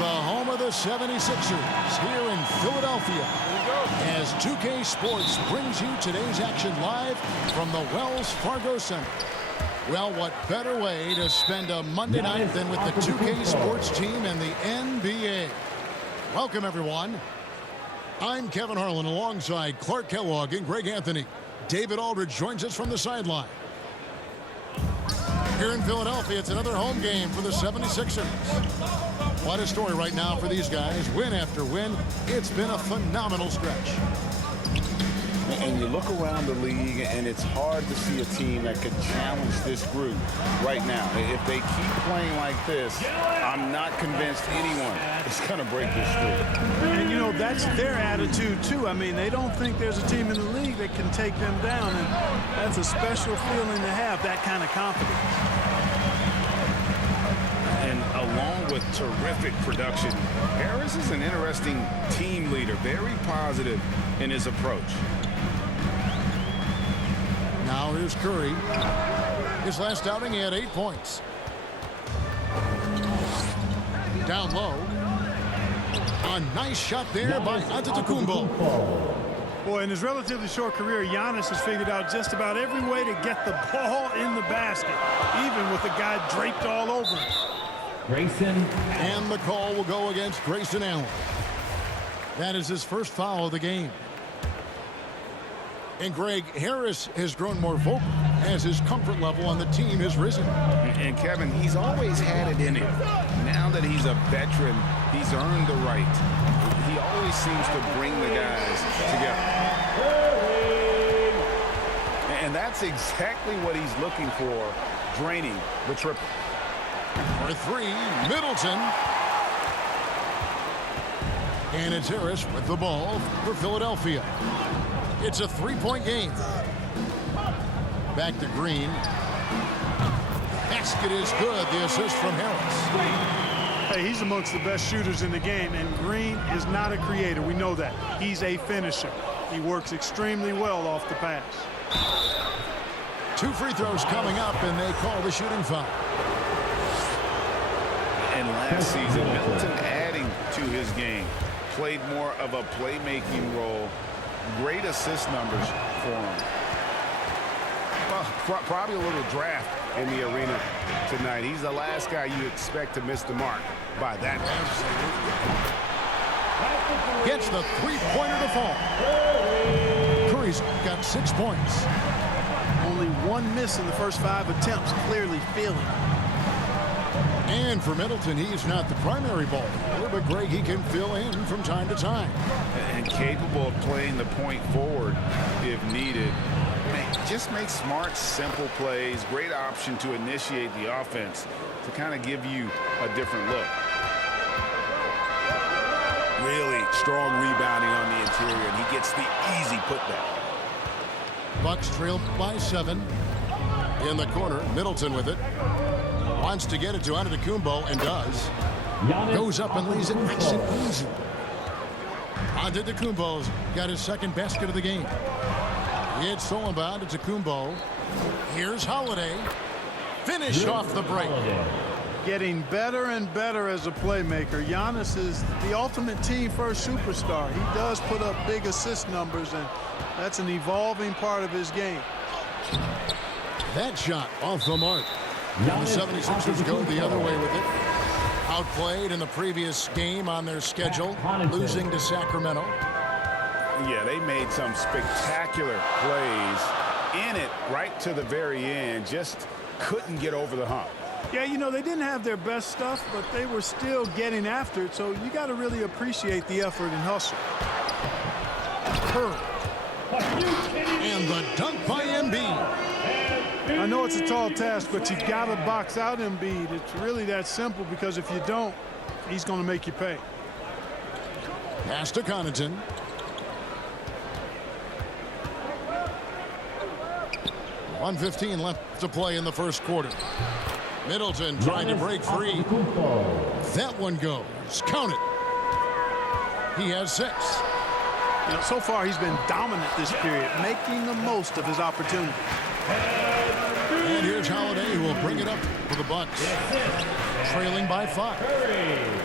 the home of the 76ers here in Philadelphia, as 2K Sports brings you today's action live from the Wells Fargo Center. Well, what better way to spend a Monday night than with the 2K Sports team and the NBA? Welcome, everyone. I'm Kevin Harlan alongside Clark Kellogg and Greg Anthony. David Aldridge joins us from the sideline. Here in Philadelphia, it's another home game for the 76ers. What a story right now for these guys. Win after win. It's been a phenomenal stretch. And you look around the league, and it's hard to see a team that could challenge this group right now. If they keep playing like this, I'm not convinced anyone is going to break this streak. And, you know, that's their attitude, too. I mean, they don't think there's a team in the league that can take them down, and that's a special feeling to have, that kind of confidence. And along with terrific production, Harris is an interesting team leader, very positive in his approach. Now here's Curry. His last outing, he had 8 points. Down low. A nice shot there by Antetokounmpo. Boy, in his relatively short career, Giannis has figured out just about every way to get the ball in the basket, even with the guy draped all over him. Grayson. And the call will go against Grayson Allen. That is his first foul of the game. And Greg, Harris has grown more vocal as his comfort level on the team has risen. And Kevin, he's always had it in him. Now that he's a veteran, he's earned the right. He always seems to bring the guys together. And that's exactly what he's looking for, draining the triple. For three, Middleton. And it's Harris with the ball for Philadelphia. It's a three-point game. Back to Green. Basket is good. The assist from Harris. Hey, he's amongst the best shooters in the game, and Green is not a creator. We know that. He's a finisher. He works extremely well off the pass. 2 free throws coming up, and they call the shooting foul. And last season, Middleton adding to his game. Played more of a playmaking role. Great assist numbers for him. Well, probably a little draft in the arena tonight. He's the last guy you expect to miss the mark by that much. Gets the three-pointer to fall. Curry's got 6 points. Only one miss in the first 5 attempts, clearly feeling. And for Middleton, he's not the primary ball handler, but Greg, he can fill in from time to time. And capable of playing the point forward if needed. Just make smart, simple plays. Great option to initiate the offense to kind of give you a different look. Really strong rebounding on the interior, and he gets the easy putback. Bucks trail by 7. In the corner, Middleton with it. Wants to get it to Antetokounmpo and does. Goes up and lays it nice and easy. Antetokounmpo's got his second basket of the game. It's stolen by Antetokounmpo. Here's Holiday. Finish off the break. Getting better and better as a playmaker. Giannis is the ultimate team-first superstar. He does put up big assist numbers, and that's an evolving part of his game. That shot off the mark. And the 76ers go the other way with it. Outplayed in the previous game on their schedule, losing to Sacramento. Yeah, they made some spectacular plays in it right to the very end. Just couldn't get over the hump. Yeah, you know, they didn't have their best stuff, but they were still getting after it, so you got to really appreciate the effort and hustle. Curry. And the dunk by Embiid. I know it's a tall task, but you got to box out Embiid. It's really that simple, because if you don't, he's going to make you pay. Pass to Connaughton. .115 left to play in the first quarter. Middleton trying to break free. That one goes. Count it. He has 6. You know, so far he's been dominant this period, making the most of his opportunity. And here's Holiday, who will bring it up for the Bucks, trailing by 5.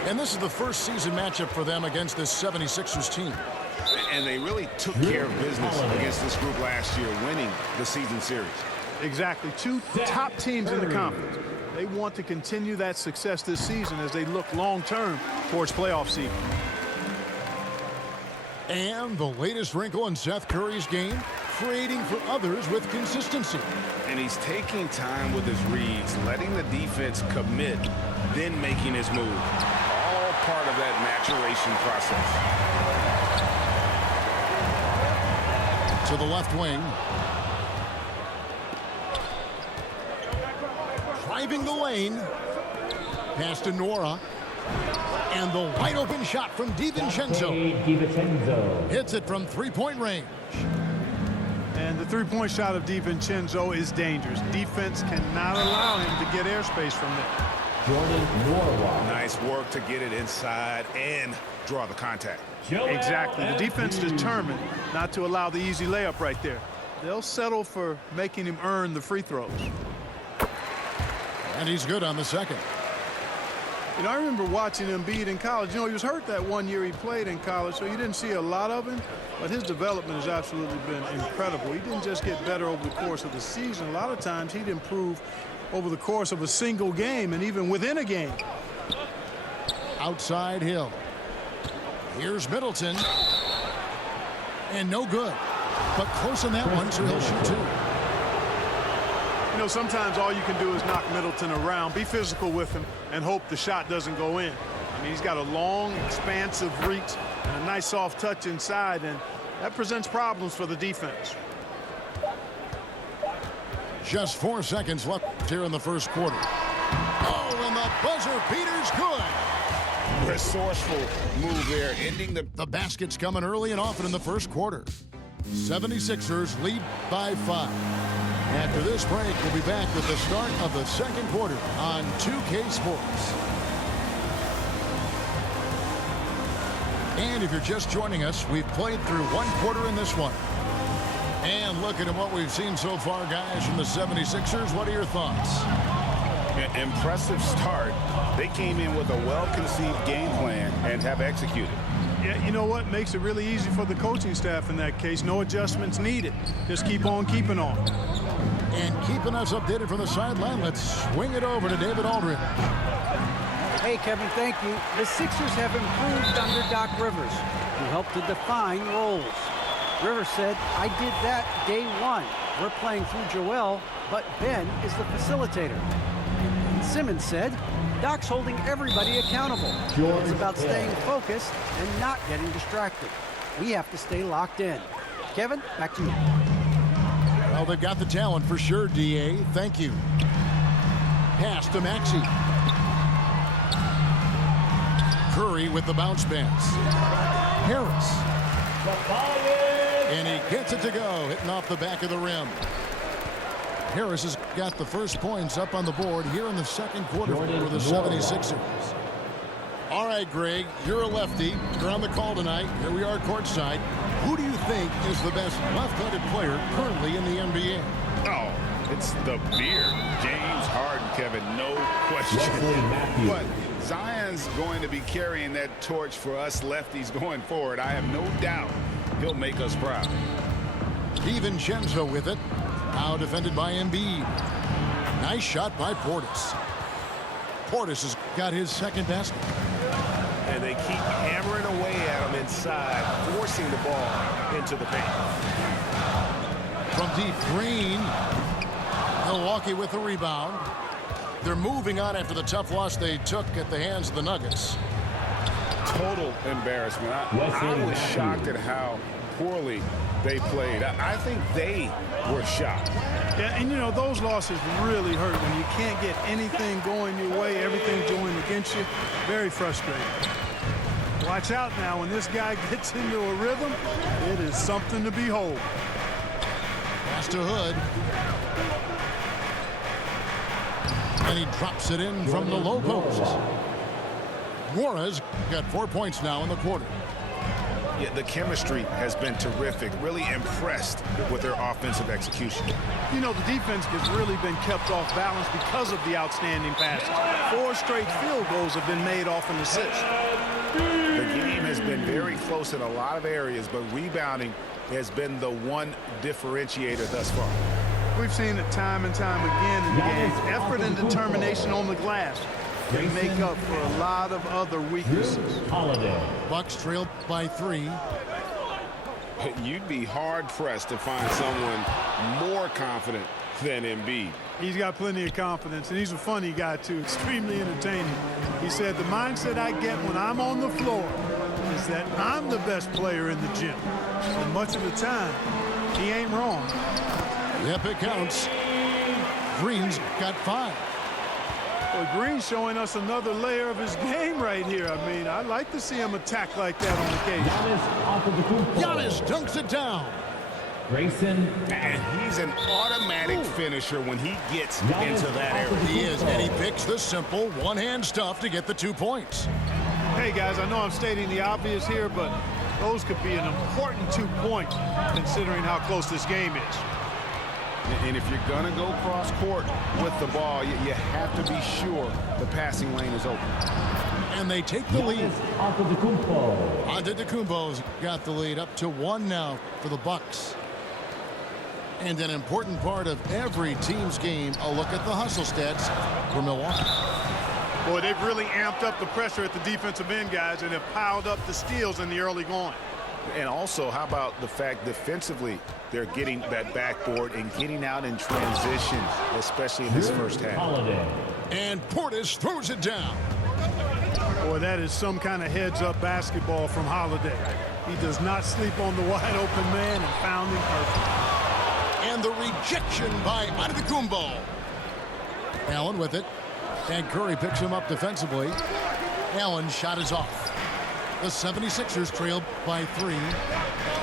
And this is the first season matchup for them against this 76ers team. And they really took care of business against this group last year, winning the season series. Exactly. 2 top teams in the conference. They want to continue that success this season as they look long-term towards playoff seeding. And the latest wrinkle in Seth Curry's game, creating for others with consistency. And he's taking time with his reads, letting the defense commit, then making his move. All part of that maturation process. To the left wing. Driving the lane. Pass to Nora. And the wide open shot from DiVincenzo. Hits it from three-point range. And the three-point shot of DiVincenzo is dangerous. Defense cannot allow him to get airspace from there. Jordan Norwalk. Nice work to get it inside and draw the contact. Exactly. The defense determined not to allow the easy layup right there. They'll settle for making him earn the free throws. And he's good on the second. You know, I remember watching Embiid in college. You know, he was hurt that one year he played in college, so you didn't see a lot of him. But his development has absolutely been incredible. He didn't just get better over the course of the season. A lot of times he'd improve over the course of a single game and even within a game. Outside Hill. Here's Middleton. And no good. But close on that one, so he'll shoot 2. You know, sometimes all you can do is knock Middleton around, be physical with him, and hope the shot doesn't go in. I mean, he's got a long, expansive reach and a nice soft touch inside, and that presents problems for the defense. Just 4 seconds left here in the first quarter. Oh, and the buzzer beater's good. Resourceful move there, ending The basket's coming early and often in the first quarter. 76ers lead by 5. After this break, we'll be back with the start of the second quarter on 2K Sports. And if you're just joining us, we've played through 1 quarter in this one. And looking at what we've seen so far, guys, from the 76ers, what are your thoughts? impressive start. They came in with a well-conceived game plan and have executed. Yeah, you know what? Makes it really easy for the coaching staff in that case. No adjustments needed. Just keep on keeping on. And keeping us updated from the sideline, let's swing it over to David Aldridge. Hey, Kevin, thank you. The Sixers have improved under Doc Rivers, who helped to define roles. Rivers said, I did that day one. We're playing through Joel, but Ben is the facilitator. And Simmons said, Doc's holding everybody accountable. It's about staying focused and not getting distracted. We have to stay locked in. Kevin, back to you. Well, they've got the talent for sure, D.A. Thank you. Pass to Maxey. Curry with the bounce pass. Harris. And he gets it to go, hitting off the back of the rim. Harris has got the first points up on the board here in the second quarter for the 76ers. All right, Greg, you're a lefty. You're on the call tonight. Here we are courtside. Who do you think is the best left-handed player currently in the NBA? Oh, it's the beard. James Harden, Kevin, no question. But Zion's going to be carrying that torch for us lefties going forward. I have no doubt he'll make us proud. DiVincenzo with it. Now defended by Embiid. Nice shot by Portis. Portis has got his second basket. And they keep hammering away at him inside, forcing the ball into the paint. From deep, Green. Milwaukee with the rebound. They're moving on after the tough loss they took at the hands of the Nuggets. Total embarrassment. I was shocked at how poorly they played. I think they were shocked. Yeah, and you know, those losses really hurt when you can't get anything going your way, everything's going against you. Very frustrating. Watch out now, when this guy gets into a rhythm, it is something to behold. Pass to Hood. And he drops it in from the low post. Mora's got 4 points now in the quarter. Yeah, the chemistry has been terrific. Really impressed with their offensive execution. You know, the defense has really been kept off balance because of the outstanding passes. 4 straight field goals have been made off an assist. The game has been very close in a lot of areas, but rebounding has been the one differentiator thus far. We've seen it time and time again in the game. Effort and determination on the glass can make up for a lot of other weaknesses. Bucks trail by 3. You'd be hard-pressed to find someone more confident than Embiid. He's got plenty of confidence, and he's a funny guy, too. Extremely entertaining. He said, the mindset I get when I'm on the floor is that I'm the best player in the gym. And much of the time, he ain't wrong. Yep, it counts. Green's got 5. Well, Green's showing us another layer of his game right here. I mean, I like to see him attack like that on occasion. Giannis dunks it down. Grayson. And he's an automatic finisher when he gets into that area. He is, and he picks the simple one-hand stuff to get the 2 points. Hey, guys, I know I'm stating the obvious here, but those could be an important 2 points considering how close this game is. And if you're going to go cross court with the ball, you have to be sure the passing lane is open. And they take the lead. Antetokounmpo. Antetokounmpo's got the lead up to 1 now for the Bucks. And an important part of every team's game, a look at the hustle stats for Milwaukee. Boy, they've really amped up the pressure at the defensive end, guys, and have piled up the steals in the early going. And also, how about the fact defensively they're getting that backboard and getting out in transition, especially in this first half. And Portis throws it down. Boy, that is some kind of heads-up basketball from Holiday. He does not sleep on the wide-open man and found him perfect. And the rejection by Antetokounmpo. Allen with it. And Curry picks him up defensively. Allen's shot is off. The 76ers trail by 3.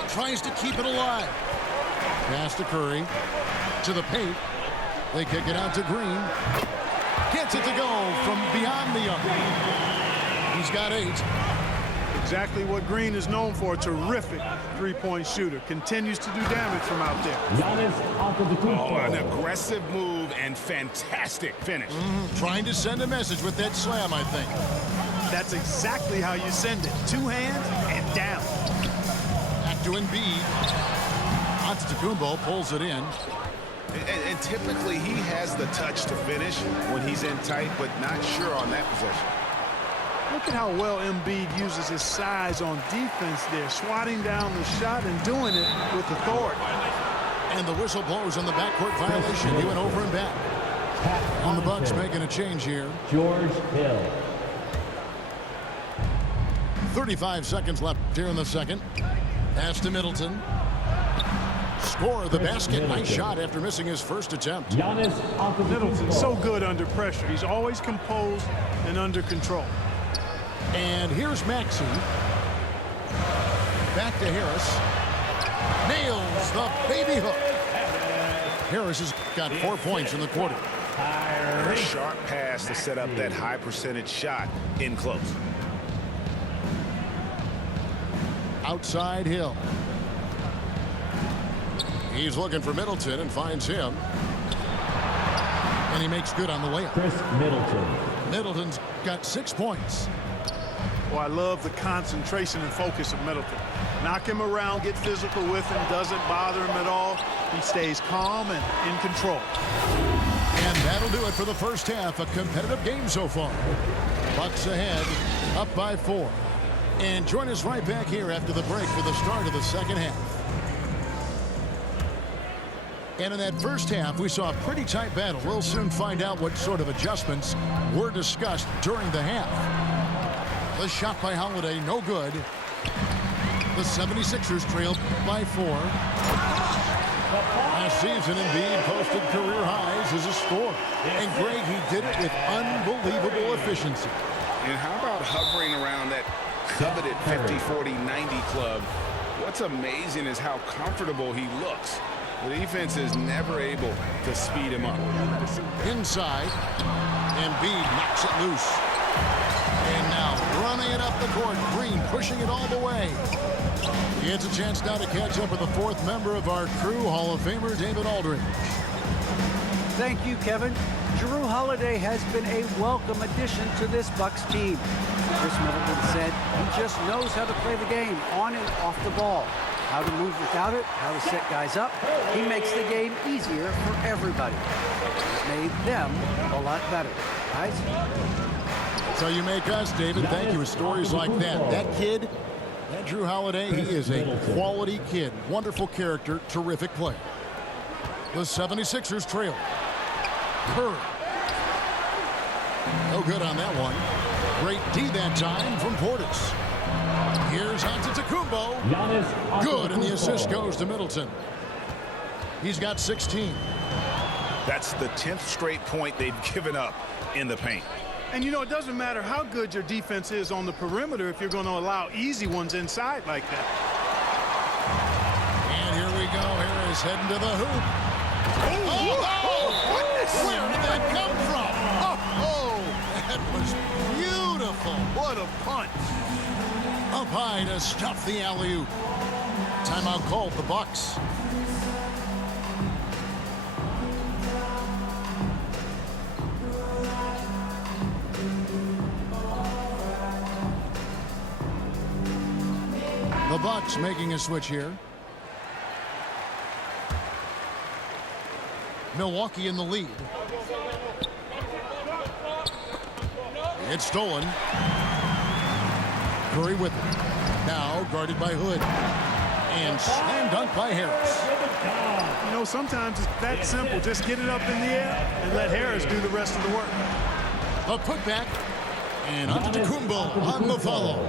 Tries to keep it alive. Pass to Curry. To the paint. They kick it out to Green. Gets it to go from beyond the arc. He's got 8. Exactly what Green is known for. A terrific three-point shooter. Continues to do damage from out there. Oh, an aggressive move and fantastic finish. Trying to send a message with that slam, I think. That's exactly how you send it. 2 hands and down. Back to Embiid. Antetokounmpo pulls it in. And typically he has the touch to finish when he's in tight, but not sure on that possession. Look at how well Embiid uses his size on defense there, swatting down the shot and doing it with authority. And the whistle blows on the backcourt violation. He went over and back. And the Bucks making a change here. George Hill. 35 seconds left here in the second. Pass to Middleton. Score the basket. Nice shot after missing his first attempt. Middleton's so good under pressure. He's always composed and under control. And here's Maxey. Back to Harris. Nails the baby hook. Harris has got 4 points in the quarter. A sharp pass to set up that high percentage shot in close. Outside Hill. He's looking for Middleton and finds him. And he makes good on the layup. Chris Middleton. Middleton's got 6 points. Well, I love the concentration and focus of Middleton. Knock him around, get physical with him, doesn't bother him at all. He stays calm and in control. And that'll do it for the first half. A competitive game so far. Bucks ahead, up by 4. And join us right back here after the break for the start of the second half. And in that first half, we saw a pretty tight battle. We'll soon find out what sort of adjustments were discussed during the half. The shot by Holiday, no good. The 76ers trailed by 4. Last season, Embiid posted career highs as a scorer. And Greg, he did it with unbelievable efficiency. And how about hovering around that coveted 50-40-90 club? What's amazing is how comfortable he looks. The defense is never able to speed him up. Inside, Embiid knocks it loose. And now running it up the court. Green pushing it all the way. He gets a chance now to catch up with the fourth member of our crew, Hall of Famer David Aldridge. Thank you, Kevin. Jrue Holiday has been a welcome addition to this Bucks team. Chris Middleton said he just knows how to play the game on and off the ball, how to move without it, how to set guys up. He makes the game easier for everybody. He's made them a lot better. Guys? So you make us, David. Thank you. With stories like that. That kid, that Jrue Holiday, he is a quality kid. Wonderful character, terrific player. The 76ers trail. Curry. No good on that one. Great D that time from Portis. Here's Antetokounmpo. Good, and the assist goes to Middleton. He's got 16. That's the 10th straight point they've given up in the paint. And, you know, it doesn't matter how good your defense is on the perimeter if you're going to allow easy ones inside like that. And here we go. Harris heading to the hoop. Oh, goodness! Where did that come from? Oh, that was beautiful. What a punch. Up high to stuff the alley-oop. Timeout called the Bucks. The Bucks making a switch here. Milwaukee in the lead. It's stolen. Curry with it. Now guarded by Hood. And slam dunk by Harris. You know, sometimes it's that simple. Just get it up in the air and let Harris do the rest of the work. A putback. And Antetokounmpo on the follow.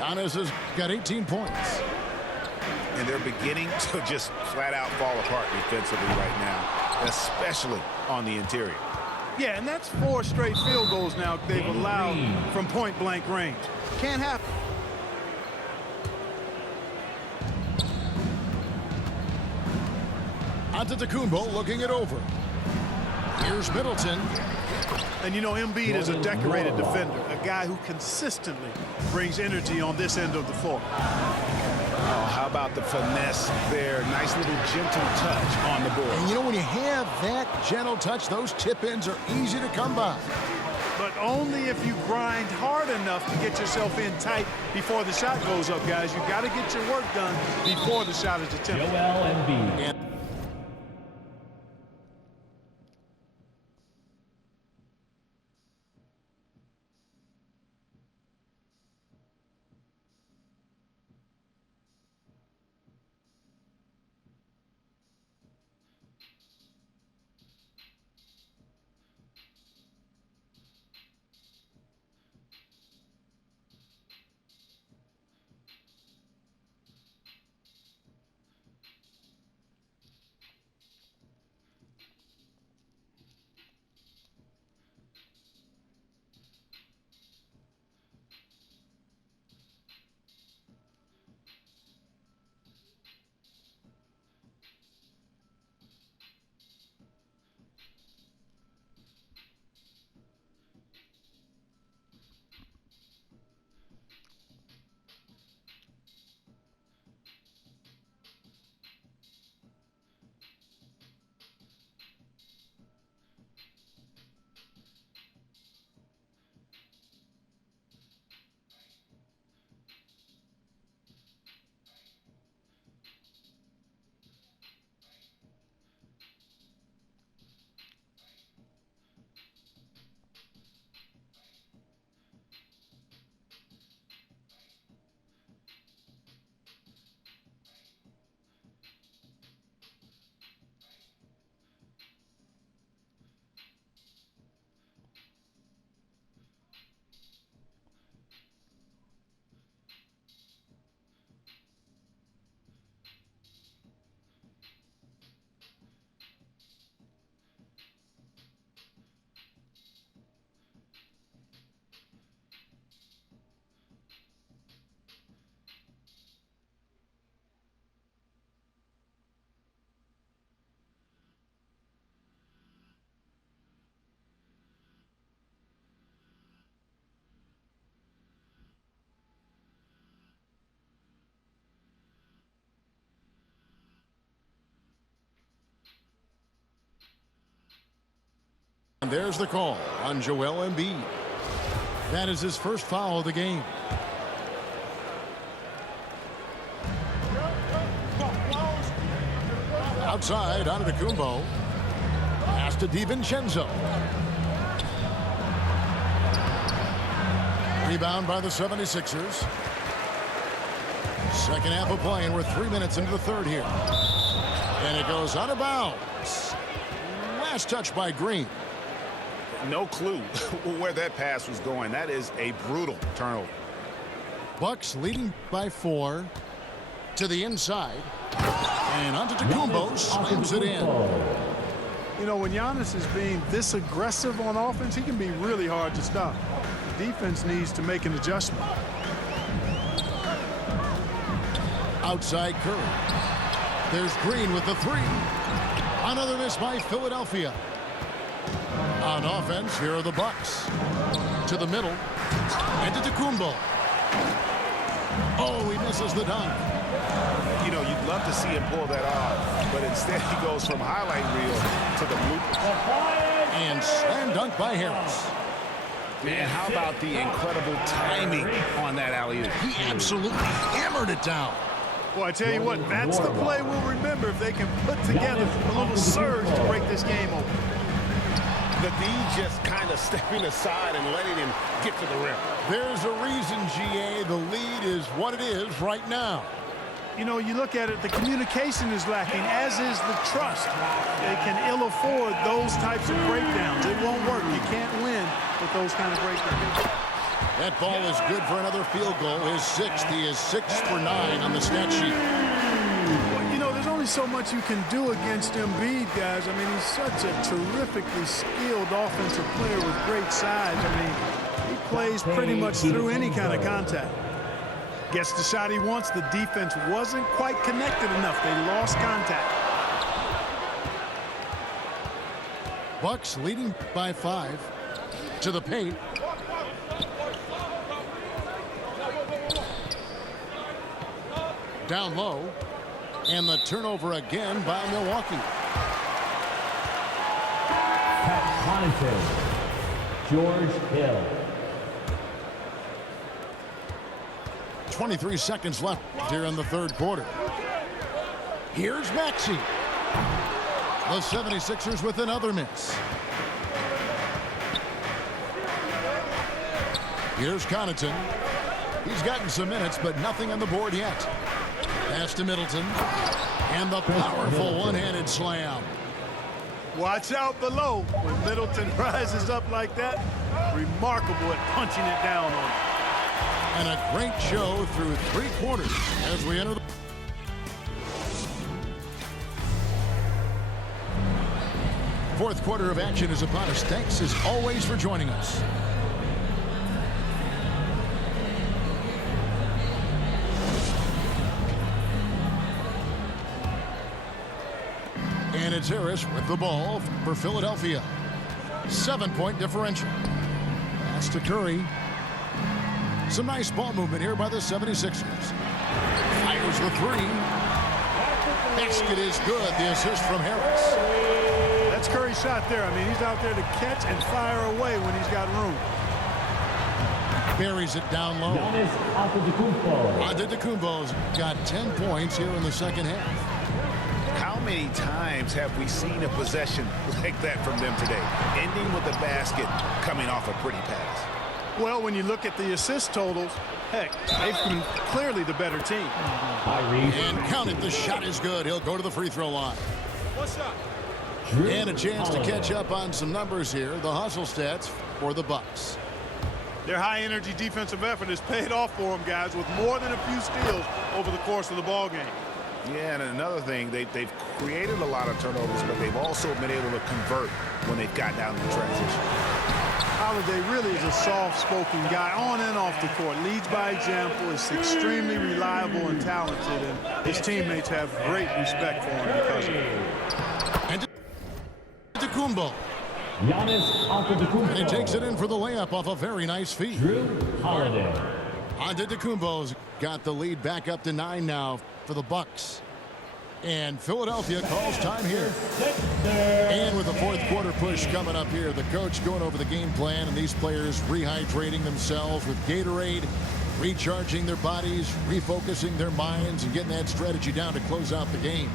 Giannis has got 18 points. And they're beginning to just flat out fall apart defensively right now, especially on the interior. Yeah, and that's 4 straight field goals now they've allowed from point-blank range. Can't happen. Antetokounmpo looking it over. Here's Middleton. And, you know, Embiid is a decorated defender, a guy who consistently brings energy on this end of the floor. Oh, how about the finesse there? Nice little gentle touch on the board. And, you know, when you have that gentle touch, those tip-ins are easy to come by. But only if you grind hard enough to get yourself in tight before the shot goes up, guys. You got to get your work done before the shot is attempted. Joel Embiid. And there's the call on Joel Embiid. That is his first foul of the game. Outside, Antetokounmpo. Pass to DiVincenzo. Rebound by the 76ers. Second half of play, and we're 3 minutes into the third here. And it goes out of bounds. Last touch by Green. No clue where that pass was going. That is a brutal turnover. Bucks leading by 4 to the inside. And Antetokounmpo slams it in. You know, when Giannis is being this aggressive on offense, he can be really hard to stop. Defense needs to make an adjustment. Outside Curry. There's Green with the 3. Another miss by Philadelphia. On offense, here are the Bucks. To the middle. Antetokounmpo. Oh, he misses the dunk. You know, you'd love to see him pull that off, but instead he goes from highlight reel to the bloopers. And slam dunk by Harris. Man, how about the incredible timing on that alley-oop? He absolutely hammered it down. Well, I tell you what, that's the play we'll remember if they can put together a little surge to break this game open. The D just kind of stepping aside and letting him get to the rim. There's a reason, GA, the lead is what it is right now. You know, you look at it, the communication is lacking, as is the trust. They can ill afford those types of breakdowns. It won't work. You can't win with those kind of breakdowns. That ball is good for another field goal. His 6th. He is 6 for 9 on the stat sheet. Well, you know, there's only so much you can do against Embiid, guys. I mean, he's such a terrifically skilled offensive player with great size. I mean, he plays pretty much through any kind of contact. Gets the shot he wants. The defense wasn't quite connected enough. They lost contact. Bucks leading by 5 to the paint. Down low. And the turnover again by Milwaukee. Pat Connaughton. George Hill. 23 seconds left here in the third quarter. Here's Maxey. The 76ers with another miss. Here's Connaughton. He's gotten some minutes, but nothing on the board yet. Pass to Middleton. And the powerful one-handed slam. Watch out below. When Middleton rises up like that, remarkable at punching it down on him. And a great show through 3 quarters as we enter the fourth quarter of action is upon us. Thanks as always for joining us. And it's Harris with the ball for Philadelphia. 7-point differential. Pass to Curry. Some nice ball movement here by the 76ers. Fires the 3. Basket is good. The assist from Harris. That's Curry's shot there. I mean, he's out there to catch and fire away when he's got room. Buries it down low. Giannis Antetokounmpo. Antetokounmpo's got 10 points here in the second half. How many times have we seen a possession like that from them today, ending with a basket coming off a pretty pass? Well, when you look at the assist totals, heck, they've been clearly the better team. And count it. The shot is good. He'll go to the free throw line. What's up? And a chance to catch up on some numbers here. The hustle stats for the Bucks. Their high-energy defensive effort has paid off for them, guys, with more than a few steals over the course of the ball game. Yeah, and another thing, they've created a lot of turnovers, but they've also been able to convert when they've got down in transition. Holiday really is a soft-spoken guy on and off the court. Leads by example, is extremely reliable and talented, and his teammates have great respect for him because of it. And Antetokounmpo. Giannis Antetokounmpo. And he takes it in for the layup off a very nice feed. Drew Holiday. Antetokounmpo's got the lead back up to 9 now for the Bucks. And Philadelphia calls time here. And with the fourth quarter push coming up here, the coach going over the game plan and these players rehydrating themselves with Gatorade, recharging their bodies, refocusing their minds, and getting that strategy down to close out the game.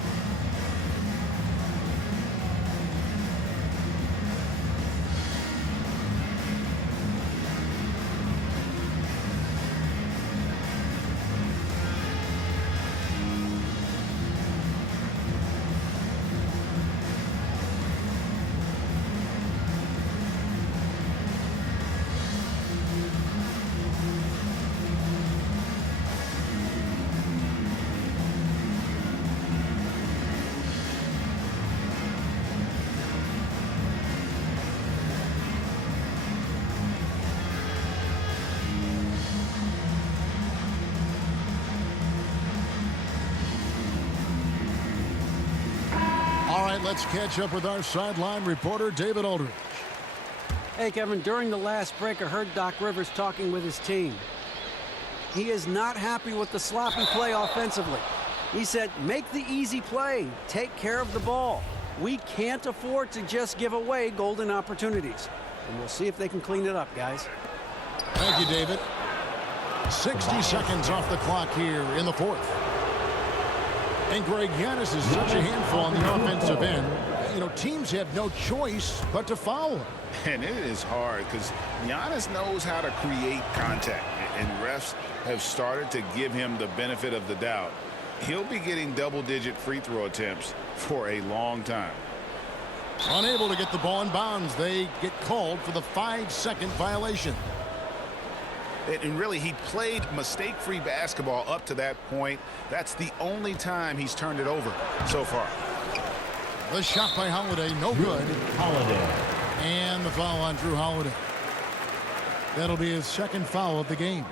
All right, let's catch up with our sideline reporter, David Aldridge. Hey, Kevin, during the last break, I heard Doc Rivers talking with his team. He is not happy with the sloppy play offensively. He said, make the easy play. Take care of the ball. We can't afford to just give away golden opportunities. And we'll see if they can clean it up, guys. Thank you, David. 60 seconds off the clock here in the fourth. And Greg, Giannis is such a handful on the offensive end. You know, teams have no choice but to foul him. And it is hard because Giannis knows how to create contact, and refs have started to give him the benefit of the doubt. He'll be getting double-digit free throw attempts for a long time. Unable to get the ball in bounds, they get called for the 5-second violation. And really, he played mistake-free basketball up to that point. That's the only time he's turned it over so far. The shot by Holiday, no good. Holiday. And the foul on Drew Holiday. That'll be his second foul of the game.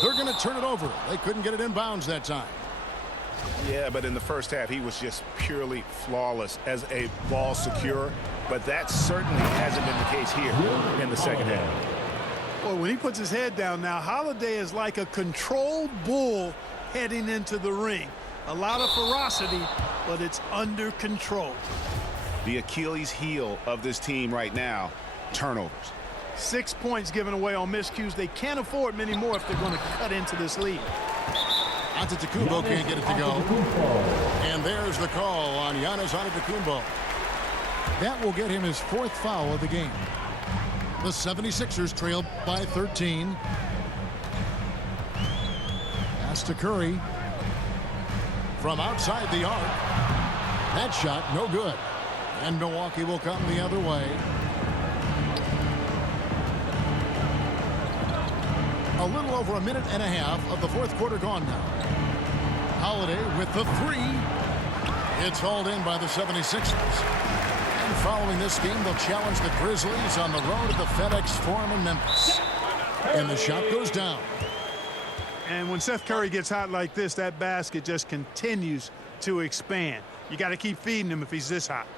They're going to turn it over. They couldn't get it in bounds that time. Yeah, but in the first half, he was just purely flawless as a ball secure. But that certainly hasn't been the case here in the second half. Well, when he puts his head down now, Holiday is like a controlled bull heading into the ring. A lot of ferocity, but it's under control. The Achilles heel of this team right now, turnovers. 6 points given away on miscues. They can't afford many more if they're going to cut into this lead. Antetokounmpo can't get it to go. And there's the call on Giannis Antetokounmpo. That will get him his fourth foul of the game. The 76ers trail by 13. Pass to Curry. From outside the arc. That shot, no good. And Milwaukee will come the other way. A little over a minute and a half of the fourth quarter gone now. Holiday with the three. It's hauled in by the 76ers. And following this game, they'll challenge the Grizzlies on the road at the FedEx Forum in Memphis. And the shot goes down. And when Seth Curry gets hot like this, that basket just continues to expand. You got to keep feeding him if he's this hot.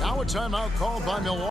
Now a timeout called by Milwaukee.